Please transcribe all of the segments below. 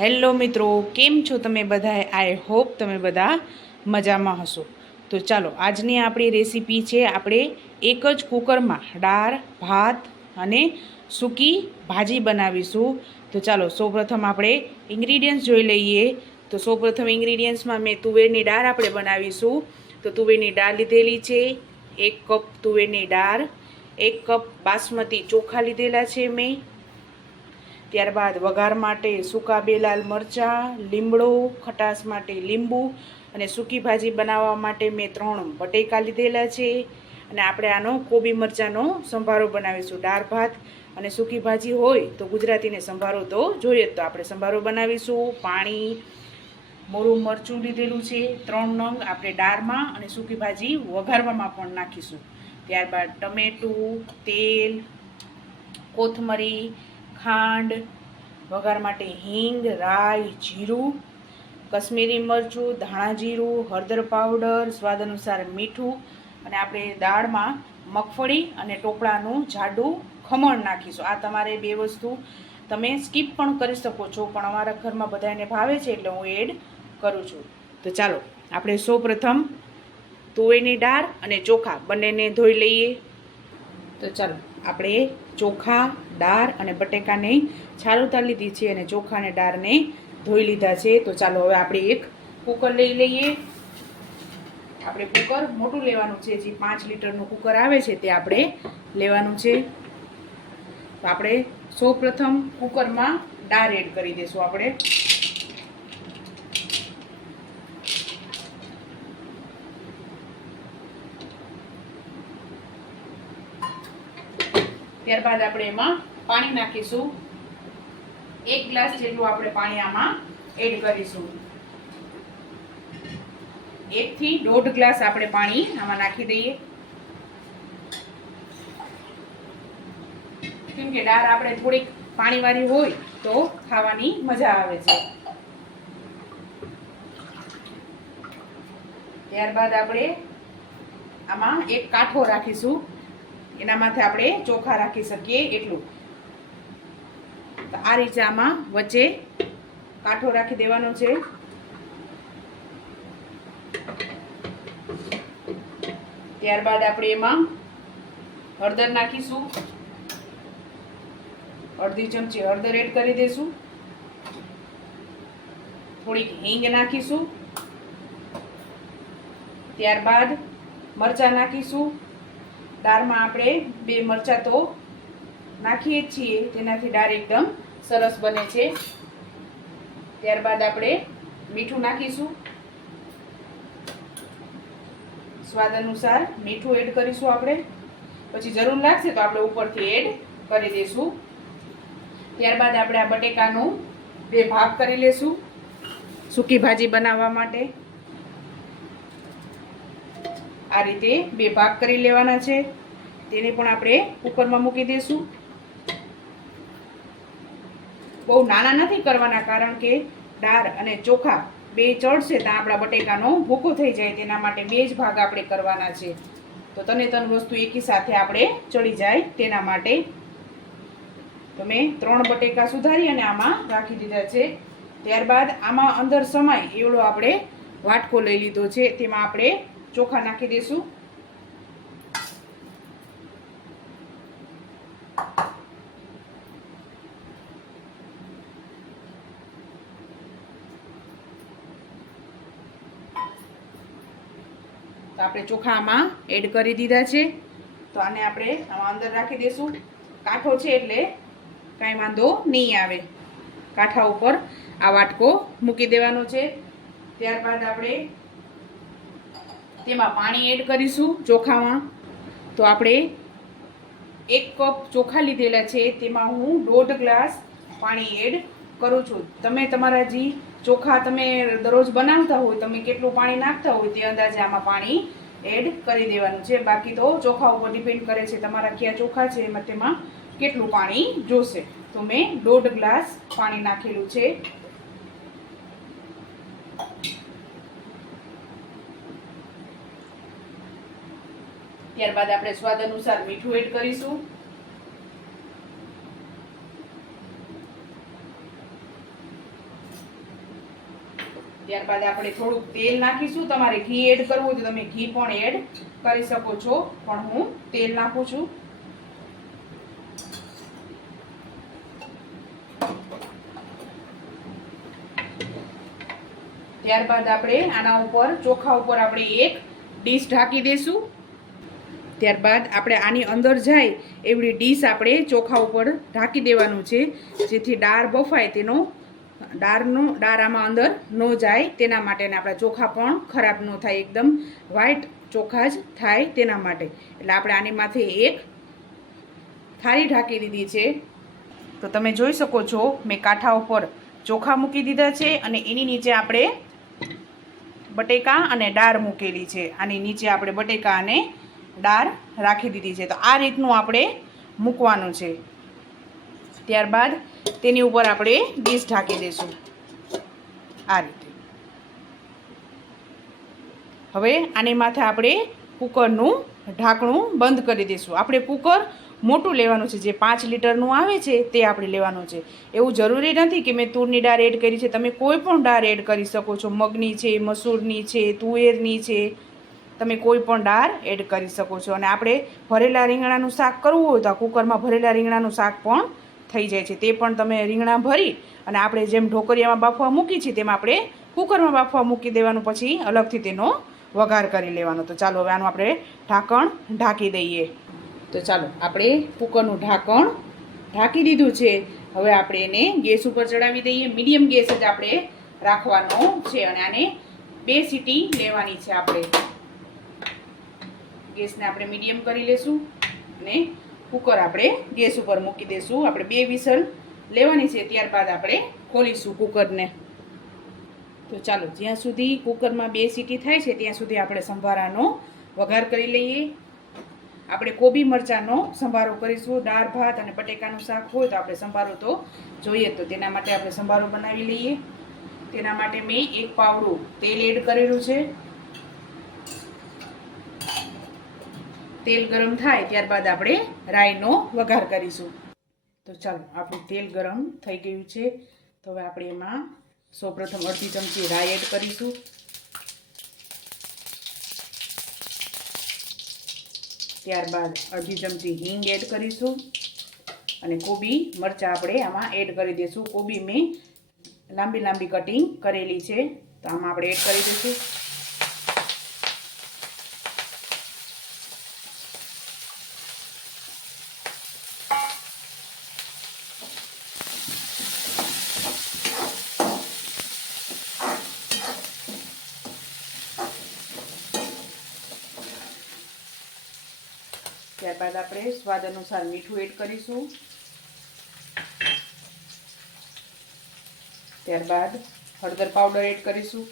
Hello મિત્રો, કેમ છો તમે બધા આઈ હોપ તમે બધા મજામાં હશો. તો ચાલો, આજની આપણી રેસીપી છે આપણે એક જ કુકરમાં દાળ ભાત અને સૂકી ભાજી બનાવીશું. તો ચાલો, સૌપ્રથમ આપણે ઇન્ગ્રીડિયન્ટ્સ જોઈ લઈએ. તો સૌપ્રથમ ઇન્ગ્રીડિયન્ટ્સમાં મેં તુવેરની દાળ આપણે બનાવીશું. તો તુવેરની દાળ લીધેલી છે, એક કપ તુવેરની દાળ એક કપ બાસમતી ચોખા લીધેલા છે મેં. ત્યારબાદ વઘાર માટે સૂકા બે લાલ મરચાં, લીમડો, ખટાશ માટે લીંબુ અને સૂકી ભાજી બનાવવા માટે મેં ત્રણ બટેકા લીધેલા છે. અને આપણે આનો કોબી મરચાંનો સંભારો બનાવીશું. દાળ, ભાત અને સૂકી ભાજી હોય તો ગુજરાતીને સંભારો તો જોઈએ જ. તો આપણે સંભારો બનાવીશું. પાણી, મોરું મરચું લીધેલું છે. ત્રણ નંગ આપણે દાળમાં અને સૂકી ભાજી વઘારવામાં પણ નાખીશું. ત્યારબાદ ટમેટું, તેલ, કોથમરી ખાંડ, વઘાર માટે હિંગ, રાઈ, જીરું, કશ્મીરી મરચું, ધાણા જીરું, હળદર પાવડર, સ્વાદ અનુસાર મીઠું અને આપણે દાળમાં મગફળી અને ટોપળાનું જાડું ખમણ નાખીશું. આ તમારે બે વસ્તુ તમે સ્કીપ પણ કરી શકો છો, પણ અમારા ઘરમાં બધાને ભાવે છે એટલે હું એડ કરું છું. તો ચાલો, આપણે સૌપ્રથમ તુવેરની દાળ અને ચોખા બંનેને ધોઈ લઈએ. તો ચાલો. આપણે ચોખા, દાળ અને બટેકાને છાલ ઉતારી લીધી છે અને ચોખા અને દાળને ધોઈ લીધા છે. તો ચાલો હવે આપણે એક કુકર લઈ લઈએ. આપણે કુકર મોટું લેવાનું છે. જે પાંચ લીટરનું કુકર આવે છે તે આપણે લેવાનું છે. તો આપણે સૌ પ્રથમ કુકરમાં દાળ એડ કરી દઈશું આપણે. ત્યારબાદ આપણે એમાં પાણી નાખીશું. એક ગ્લાસ જેટલું આપણે પાણી આમાં એડ કરીશું. એક થી દોઢ ગ્લાસ આપણે પાણી આમાં નાખી દઈએ. કેમ કે દાળ આપણે થોડીક પાણીવાળી હોય તો ખાવાની મજા આવે છે. ત્યારબાદ આપણે આમાં એક કાંઠો રાખીશું. એના માથે આપણે ચોખા રાખી શકીએ એટલું. આ રીતે આમાં વચ્ચે કાંઠો રાખી દેવાનો છે. ત્યારબાદ આપણે એમાં હળદર નાખીશું. અડધી ચમચી હળદર એડ કરી દઈશું થોડીક હિંગ નાખીશું. ત્યારબાદ મરચાં નાખીશું. દાળમાં આપણે બે મરચાં તો નાખીએ છીએ. તેનાથી દાળ એકદમ સરસ બને છે. ત્યારબાદ આપણે મીઠું નાખીશું. સ્વાદ અનુસાર મીઠું એડ કરીશું આપણે. પછી જરૂર લાગશે તો આપણે ઉપરથી એડ કરી દઈશું. ત્યારબાદ આપણે આ બટેકાનું બે ભાગ કરી લેશું. સૂકી ભાજી બનાવવા માટે. આ રીતે બે ભાગ કરી લેવાના છે. તેને પણ આપણે કુકરમાં મૂકી દઈશું બહુ નાના નથી કરવાના, કારણ કે દાળ અને ચોખા બે ચડશે ત્યાં આપણા બટેકાનો ભૂકો થઈ જાય, તેના માટે બે જ ભાગ આપણે કરવાના છે. તો તને તન વસ્તુ એકી સાથે આપણે ચડી જાય તેના માટે. તો મેં ત્રણ બટેકા સુધારી અને આમાં રાખી દીધા છે. ત્યારબાદ આમાં અંદર સમાય એવડો આપણે વાટકો લઈ લીધો છે. તેમાં આપણે ચોખા નાખી દઈશું તો આપણે ચોખા આમાં એડ કરી દીધા છે. તો આને આપણે આમાં અંદર રાખી દઈશું કાંઠો છે એટલે કાંઈ વાંધો નહીં આવે. કાંઠા ઉપર આ વાટકો મૂકી દેવાનો છે. ત્યારબાદ આપણે તેમાં પાણી એડ કરીશું ચોખામાં. તો આપણે એક કપ ચોખા લીધેલા છે, તેમાં હું દોઢ ગ્લાસ પાણી એડ કરું છું. તમે તમારા જે ચોખા તમે દરરોજ બનાવતા હોય, તમે કેટલું પાણી નાખતા હોય તે અંદાજે આમાં પાણી એડ કરી દેવાનું છે. બાકી તો ચોખા ઉપર ડિપેન્ડ કરે છે તમારા કયા ચોખા છે, એમાં તેમાં કેટલું પાણી જોશે. તો મેં દોઢ ગ્લાસ પાણી નાખેલું છે. ત્યારબાદ આપણે સ્વાદ અનુસાર મીઠું એડ કરીશું. ત્યારબાદ આપણે થોડુંક તેલ નાખીશું. તમારે ઘી એડ કરવું હોય તો તમે ઘી પણ એડ કરી શકો છો. પણ હું તેલ નાખું છું. ત્યારબાદ આપણે આના ઉપર ચોખા ઉપર આપણે એક ડીશ ઢાંકી દઈશું ત્યારબાદ આપણે આની અંદર જાય એવડી ડીશ આપણે ચોખા ઉપર ઢાંકી દેવાનું છે, જેથી ડાર બફાય તેનો, ડારનો ડારામાં અંદર ન જાય, તેના માટેને આપણા ચોખા પણ ખરાબ ન થાય, એકદમ વ્હાઈટ ચોખા જ થાય તેના માટે. એટલે આપણે આની માથે એક થાળી ઢાંકી દીધી છે. તો તમે જોઈ શકો છો, મેં કાંઠા ઉપર ચોખા મૂકી દીધા છે અને એની નીચે આપણે બટેકા અને દાળ મૂકેલી છે. આની નીચે આપણે બટેકા અને દાળ રાખી દીધી છે. તો આ રીતનું આપણે મૂકવાનું છે. ત્યારબાદ તેની ઉપર આપણે ડીશ ઢાંકી દઈશું. આ રીતે. હવે આની માથે આપણે કુકરનું ઢાંકણું બંધ કરી દઈશું. આપણે કુકર મોટું લેવાનું છે. જે પાંચ લીટરનું આવે છે તે આપણે લેવાનું છે. એવું જરૂરી નથી કે મેં તુરની દાળ એડ કરી છે. તમે કોઈ પણ દાળ એડ કરી શકો છો. મગની છે, મસૂરની છે, તુવેરની છે. તમે કોઈ પણ દાળ એડ કરી શકો છો. અને આપણે ભરેલા રીંગણાનું શાક કરવું હોય તો આ કુકરમાં ભરેલા રીંગણાનું શાક પણ થઈ જાય છે. તે પણ તમે રીંગણા ભરી અને આપણે જેમ ઢોકરિયામાં બાફવા મૂકી છે તેમ આપણે કુકરમાં બાફવા મૂકી દેવાનું પછી અલગથી તેનો વઘાર કરી લેવાનો. તો ચાલો હવે આનું આપણે ઢાંકણ ઢાંકી દઈએ. તો ચાલો આપણે કુકરનું ઢાંકણ ઢાંકી દીધું છે. હવે આપણે એને ગેસ ઉપર ચડાવી દઈએ. મીડિયમ ગેસ જ આપણે રાખવાનો છે અને આને બે સીટી લેવાની છે આપણે. ગેસને આપણે મીડિયમ કરી લેશું અને કુકર આપણે ગેસ ઉપર મૂકી દઈશું આપણે બે વિસલ લેવાની છે, ત્યારબાદ આપણે ખોલીશું કુકરને. તો ચાલો, જ્યાં સુધી કુકરમાં બે સીટી થાય છે, ત્યાં સુધી આપણે સંભારાનો વઘાર કરી લઈએ. આપણે કોબી મરચાંનો સંભારો કરીશું. દાળ, ભાત અને બટેકાનું શાક હોય તો આપણે સંભારો તો જોઈએ તો. તેના માટે આપણે સંભારો બનાવી લઈએ. તેના માટે મેં એક પાવડું તેલ એડ કરેલું છે. તેલ ગરમ થાય ત્યારબાદ આપણે રાઈનો વઘાર કરીશું. તો ચાલો, આપણું તેલ ગરમ થઈ ગયું છે. તો હવે આપણે એમાં સૌપ્રથમ અડધી ચમચી રાઈ એડ કરીશું. ત્યારબાદ અડધી ચમચી હિંગ એડ કરીશું. અને કોબી મરચાં આપણે આમાં એડ કરી દઈશું. કોબી મેં લાંબી લાંબી કટિંગ કરેલી છે. તો આમાં આપણે એડ કરી દઈશું. આપણે સ્વાદ અનુસાર મીઠું એડ કરીશું. ત્યારબાદ હળદર પાવડર એડ કરીશું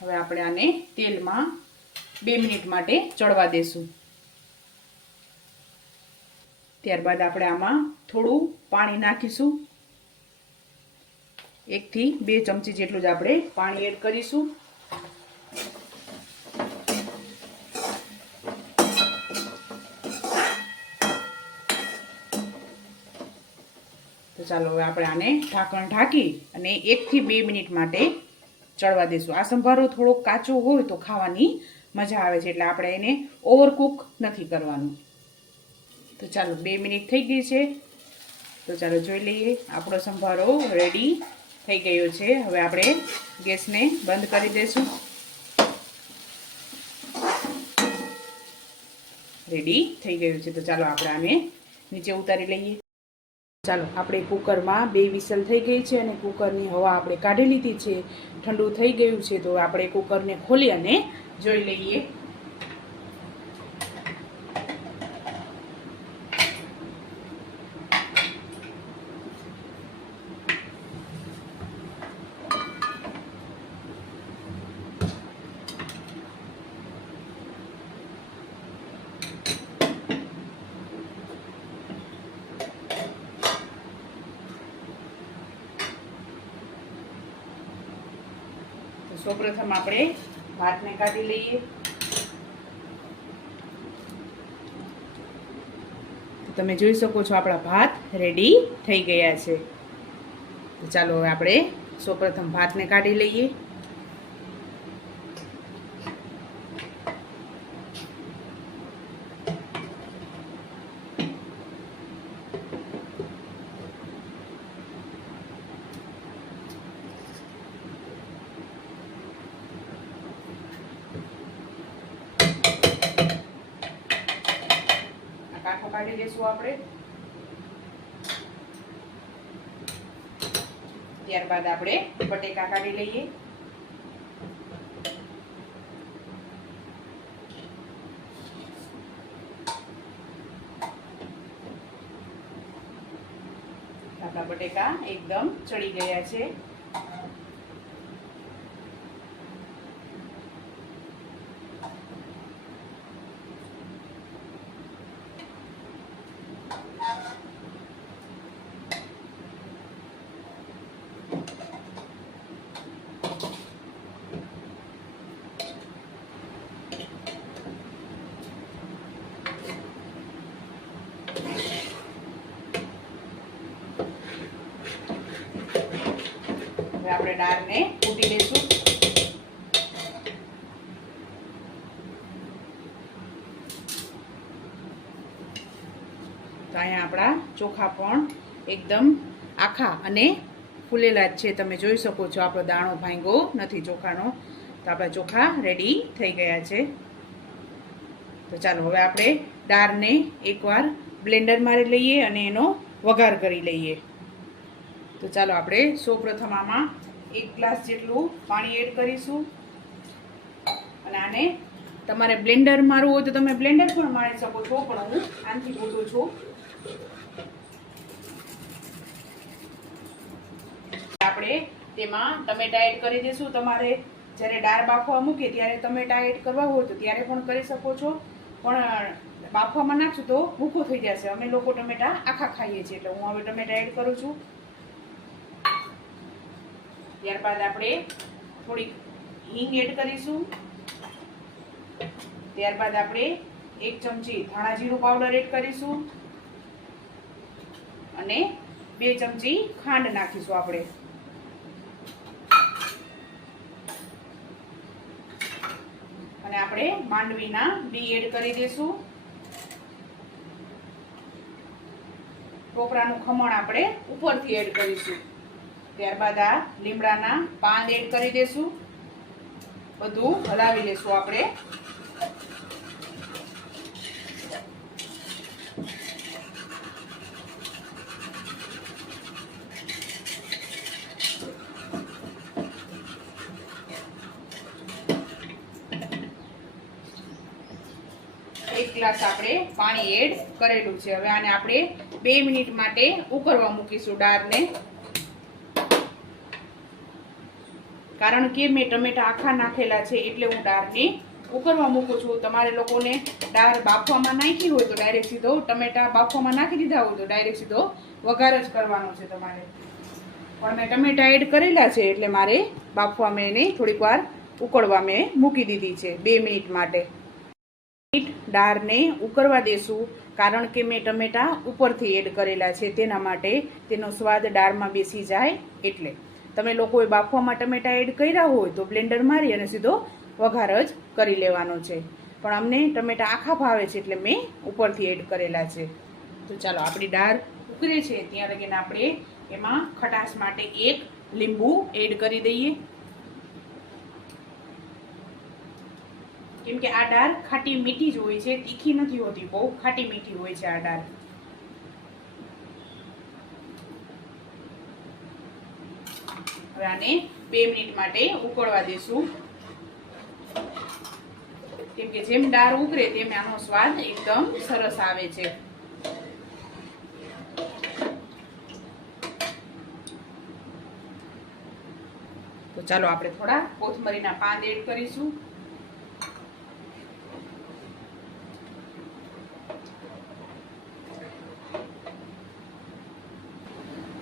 હવે આપણે આને તેલમાં બે મિનિટ માટે ચડવા દેશું. ત્યારબાદ આપણે આમાં થોડું પાણી નાખીશું. એકથી બે ચમચી જેટલું જ આપણે પાણી એડ કરીશું. તો ચાલો હવે આપણે આને ઢાંકણ ઢાંકી અને એકથી બે મિનિટ માટે ચડવા દઈશું આ સંભારો થોડો કાચો હોય તો ખાવાની મજા આવે છે, એટલે આપણે એને ઓવરકુક નથી કરવાનું. તો ચાલો, બે મિનિટ થઈ ગઈ છે. તો ચાલો જોઈ લઈએ, આપણો સંભારો રેડી થઈ ગયો છે. હવે આપણે ગેસને બંધ કરી દઈશું. રેડી થઈ ગયું છે. તો ચાલો, આપણે આને નીચે ઉતારી લઈએ. ચાલો, આપણે કુકરમાં બે વિસલ થઈ ગઈ છે અને કુકરની હવા આપણે કાઢી લીધી છે, ઠંડુ થઈ ગયું છે, તો આપણે કુકરને ખોલી અને જોઈ લઈએ. આપણે ભાતને કાઢી લઈએ. તમે જોઈ શકો છો આપણા ભાત રેડી થઈ ગયા છે. ચાલો હવે આપણે સૌપ્રથમ ભાતને કાઢી લઈએ આ કાંઠો આપણે. ત્યારબાદ આપણે બટેકા કાઢી લઈએ. આપણા બટેકા એકદમ ચડી ગયા છે હવે આપણે દાળને કૂટી લઈશું તો અહીંયા આપણા ચોખા પણ એકદમ આખા અને ફૂલેલા જ છે. તમે જોઈ શકો છો, આપણો દાણો ભાંગો નથી ચોખાનો. તો આપણા ચોખા રેડી થઈ ગયા છે. તો ચાલો, હવે આપણે દાળને એકવાર બ્લેન્ડર મારી લઈએ અને એનો વઘાર કરી લઈએ. તો ચાલો, આપણે સૌપ્રથમ આમાં એક ગ્લાસ જેટલું પાણી એડ કરીશું. અને આને તમારે બ્લેન્ડર મારવું હોય તો તમે બ્લેન્ડર પણ મારી શકો છો, પણ હું આનાથી બોલું છું. આપણે તેમાં ટમેટા એડ કરી દઈશું. તમારે જ્યારે દાળ બાફવા મૂકીએ ત્યારે ટમેટા એડ કરવા હોય તો ત્યારે પણ કરી શકો છો. પણ, બાફવામાં નાખશું તો ભૂખો થઈ જશે. અમે લોકો ટમેટા આખા ખાઈએ છીએ, એટલે હું હવે ટમેટા એડ કરું છું. ત્યારબાદ આપણે થોડીક હિંગ એડ કરીશું. ત્યારબાદ આપણે એક ચમચી ધાણા જીરું પાવડર એડ કરીશું. અને બે ચમચી ખાંડ નાખીશું આપણે. અને આપણે માંડવીના બી એડ કરી દઈશું ટોપરાનું ખમણ આપણે ઉપરથી એડ કરીશું. ત્યારબાદ આ લીમડાના પાન એડ કરી દેશું. બધું હલાવી લેશું આપણે. એક ગ્લાસ આપણે પાણી એડ કરેલું છે. હવે આને આપણે બે મિનિટ માટે ઉકળવા મૂકીશું દાળને કારણ કે મેં ટમેટા આખા નાખેલા છે એટલે હું દાળને ઉકળવા મૂકું છું. તમારે લોકોને દાળ બાફવામાં નાખી હોય તો ડાયરેક્ટ સીધો ટમેટા બાફવામાં નાખી દીધા હોય તો ડાયરેક્ટ સીધો વઘાર જ કરવાનો છે તમારે. પણ મેં ટમેટા એડ કરેલા છે એટલે મારે બાફવા મેં એને થોડીક વાર ઉકળવા મેં મૂકી દીધી છે બે મિનિટ માટે. મિનિટ દાળને ઉકળવા દેશું કારણ કે મેં ટમેટા ઉપરથી એડ કરેલા છે તેના માટે તેનો સ્વાદ દાળમાં બેસી જાય એટલે. તમે લોકોએ બાફવામાં ટમેટા એડ કર્યા હોય તો બ્લેન્ડર મારી અને સીધો વઘાર જ કરી લેવાનો છે. પણ અમને ટમેટા આખા ભાવે છે એટલે મેં ઉપરથી એડ કરેલા છે. તો ચાલો, આપણી દાળ ઉકળે છે. ત્યાં લગીને આપણે એમાં ખટાશ માટે એક લીંબુ એડ કરી દઈએ. કેમ કે આ દાળ ખાટી મીઠી જ હોય છે. તીખી નથી હોતી, બહુ ખાટી મીઠી હોય છે આ દાળ. હવે બે મિનિટ માટે ઉકળવા દેશું. કેમ કે જેમ દાળ ઉકળે તેમ આનો સ્વાદ એકદમ સરસ આવે છે. તો ચાલો આપણે થોડા કોથમરીના પાન એડ કરીશું.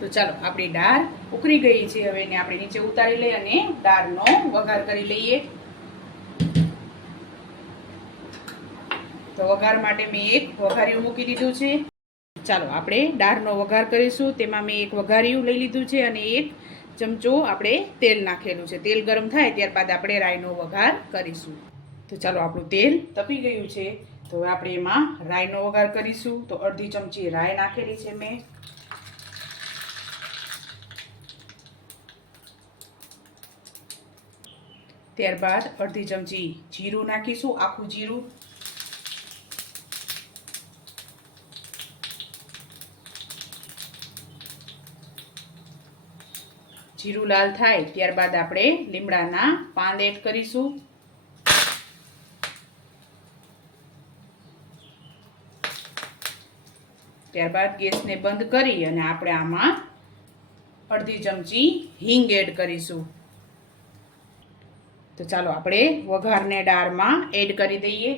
તો ચાલો, આપણી દાળ ઉકળી ગઈ છે. હવે એને આપણે નીચે ઉતારી લઈએ અને દાળનો વઘાર કરી લઈએ. તો વઘાર માટે મેં એક વઘારિયું મૂકી દીધું છે. ચાલો, આપણે દાળનો વઘાર કરીશું. તેમાં મેં એક વઘારિયું લઈ લીધું છે અને એક ચમચો આપણે તેલ નાખેલું છે. તેલ ગરમ થાય ત્યારબાદ આપણે રાઈનો વઘાર કરીશું. તો ચાલો, આપણું તેલ તપી ગયું છે. તો હવે આપણે એમાં રાઈનો વઘાર કરીશું. તો અડધી ચમચી રાઈ નાખેલી છે મેં. ત્યારબાદ અડધી ચમચી જીરું નાખીશું, આખું જીરું. જીરું લાલ થાય ત્યારબાદ આપણે લીમડાના પાન એડ કરીશું. ત્યારબાદ ગેસને બંધ કરી અને આપણે આમાં અડધી ચમચી હિંગ એડ કરીશું. તો ચાલો આપણે વઘારને દાળમાં એડ કરી દઈએ.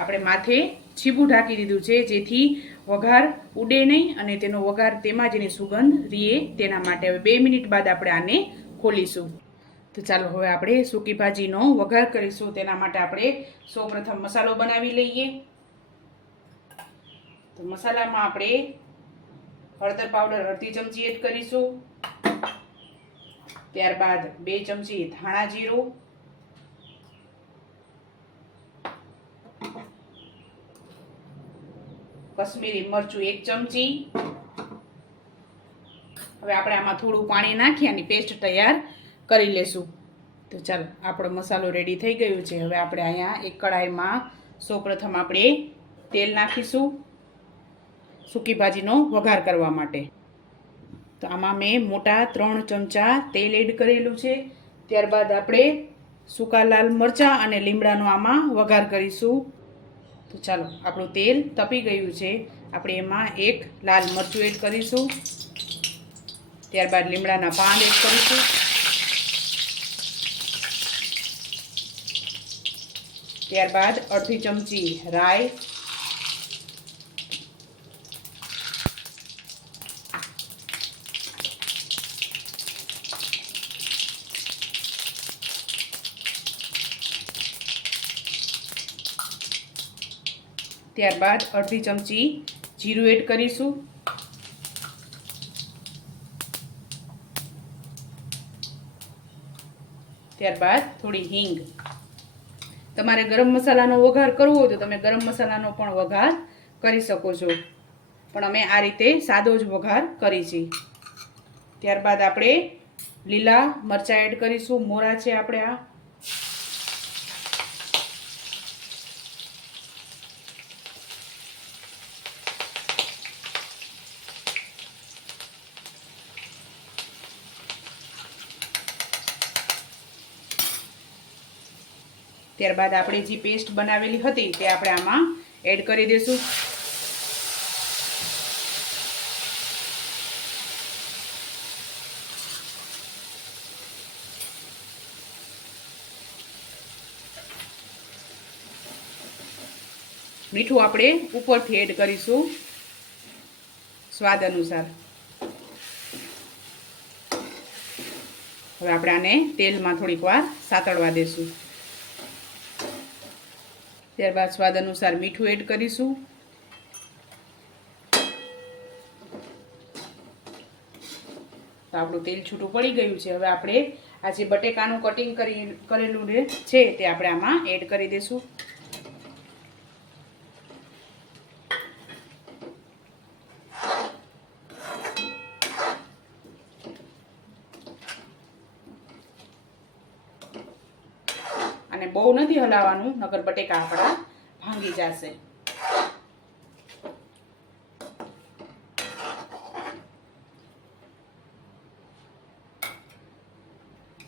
આપણે માથે છીબું ઢાંકી દીધું છે, જેથી વઘાર ઉડે નહીં અને તેનો વઘાર તેમાં જ એની સુગંધ રીએ. તેના માટે હવે બે મિનિટ બાદ આપણે આને ખોલીશું. તો ચાલો હવે આપણે સૂકી ભાજીનો વઘાર કરીશું. તેના માટે આપણે સૌપ્રથમ મસાલો બનાવી લઈએ. તો મસાલામાં આપણે હળદર પાવડર અડધી ચમચી એડ કરીશું. ત્યારબાદ બે ચમચી ધાણા જીરું. કશ્મીરી મરચું એક ચમચી. હવે આપણે આમાં થોડું પાણી નાખી અને પેસ્ટ તૈયાર કરી લેશું. તો ચાલો, આપણો મસાલો રેડી થઈ ગયો છે. હવે આપણે અહીંયા એક કઢાઈમાં સૌપ્રથમ આપણે તેલ નાખીશું સૂકી ભાજીનો વઘાર કરવા માટે. તો આમાં મેં મોટા ત્રણ ચમચા તેલ એડ કરેલું છે. ત્યારબાદ આપણે સૂકા લાલ મરચાં અને લીમડાનો આમાં વઘાર કરીશું. તો ચાલો, આપણું તેલ તપી ગયું છે. આપણે એમાં એક લાલ મરચું એડ કરીશું. ત્યારબાદ લીમડાના પાન એડ કરીશું. ત્યારબાદ અડધી ચમચી રાઈ. ત્યારબાદ અડધી ચમચી જીરું એડ કરીશું. ત્યારબાદ થોડી હિંગ. તમારે ગરમ મસાલાનો વઘાર કરવો હોય તો તમે ગરમ મસાલાનો પણ વઘાર કરી શકો છો. પણ અમે આ રીતે સાદો જ વઘાર કરી છે. ત્યારબાદ આપણે લીલા મરચાં એડ કરીશું. મોરા છે આપણે આ. ત્યારબાદ આપણે જે પેસ્ટ બનાવેલી હતી તે આપણે આમાં એડ કરી દઈશું. મીઠું આપણે ઉપરથી એડ કરીશું. સ્વાદ અનુસાર. હવે આપણે આને તેલમાં થોડીક વાર સાતળવા દેશું ત્યારબાદ સ્વાદ અનુસાર મીઠું એડ કરીશું. તો આપણું તેલ છૂટું પડી ગયું છે. હવે આપણે આ જે બટેકાનું કટિંગ કરી કરેલું છે તે આપણે આમાં એડ કરી દઈશું અને બહુ નથી હલાવવાનું નગર બટેકા આપણા ભાંગી જશે.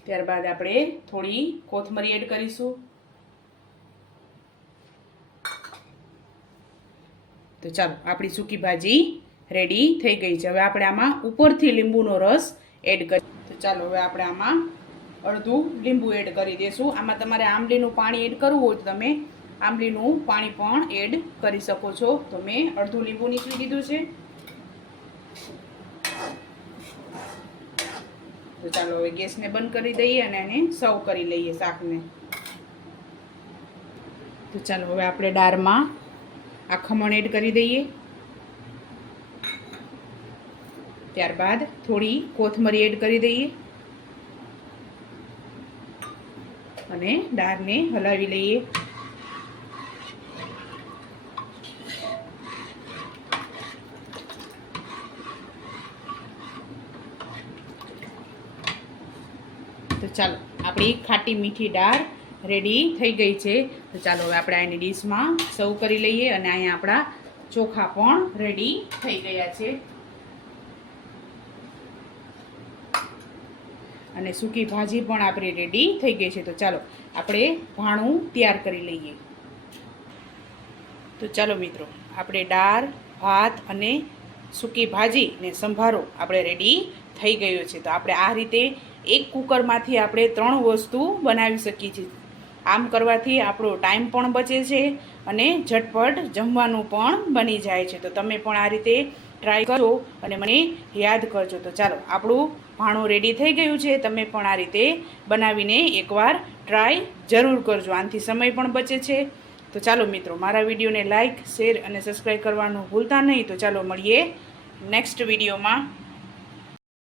ત્યારબાદ આપણે થોડી કોથમરી એડ કરીશું. તો ચાલો, આપણી સૂકી ભાજી રેડી થઈ ગઈ છે. હવે આપણે આમાં ઉપરથી લીંબુનો રસ એડ કરી તો ચાલો, હવે આપણે આમાં અડધું લીંબુ એડ કરી દઈશું આમાં તમારે આંબલીનું પાણી એડ કરવું હોય તો તમે આંબલીનું પાણી પણ એડ કરી શકો છો. તો મેં અડધું લીંબુ નીચવી દીધું છે. તો ચાલો હવે ગેસને બંધ કરી દઈએ અને એને સર્વ કરી લઈએ શાકને. તો ચાલો હવે આપણે દાળમાં આ ખમણ એડ કરી દઈએ. ત્યારબાદ થોડી કોથમરી એડ કરી દઈએ. અને દાળને હલાવી લઈએ. તો ચાલો, આપણી ખાટી મીઠી દાળ રેડી થઈ ગઈ છે. તો ચાલો હવે આપણે આની ડીશમાં સર્વ કરી લઈએ અને અહીંયા આપણા ચોખા પણ રેડી થઈ ગયા છે. અને સૂકી ભાજી પણ આપણી રેડી થઈ ગઈ છે. તો ચાલો, આપણે ભાણું તૈયાર કરી લઈએ. તો ચાલો મિત્રો, આપણે દાળ, ભાત અને સૂકી ભાજી ને સંભારો આપણે રેડી થઈ ગયો છે. તો આપણે આ રીતે એક કુકરમાંથી આપણે ત્રણ વસ્તુ બનાવી શકીએ છીએ. આમ કરવાથી આપણો ટાઈમ પણ બચે છે અને ઝટપટ જમવાનું પણ બની જાય છે. તો તમે પણ આ રીતે ટ્રાય કરજો અને મને યાદ કરજો. તો ચાલો, આપણું ભાણું રેડી થઈ ગયું છે. તમે પણ આ રીતે બનાવીને એકવાર ટ્રાય જરૂર કરજો. આનાથી સમય પણ બચે છે. તો ચાલો મિત્રો, મારા વિડીયોને લાઇક શેર અને સબસ્ક્રાઈબ કરવાનું ભૂલતા નહીં. તો ચાલો મળીએ નેક્સ્ટ વિડીયોમાં.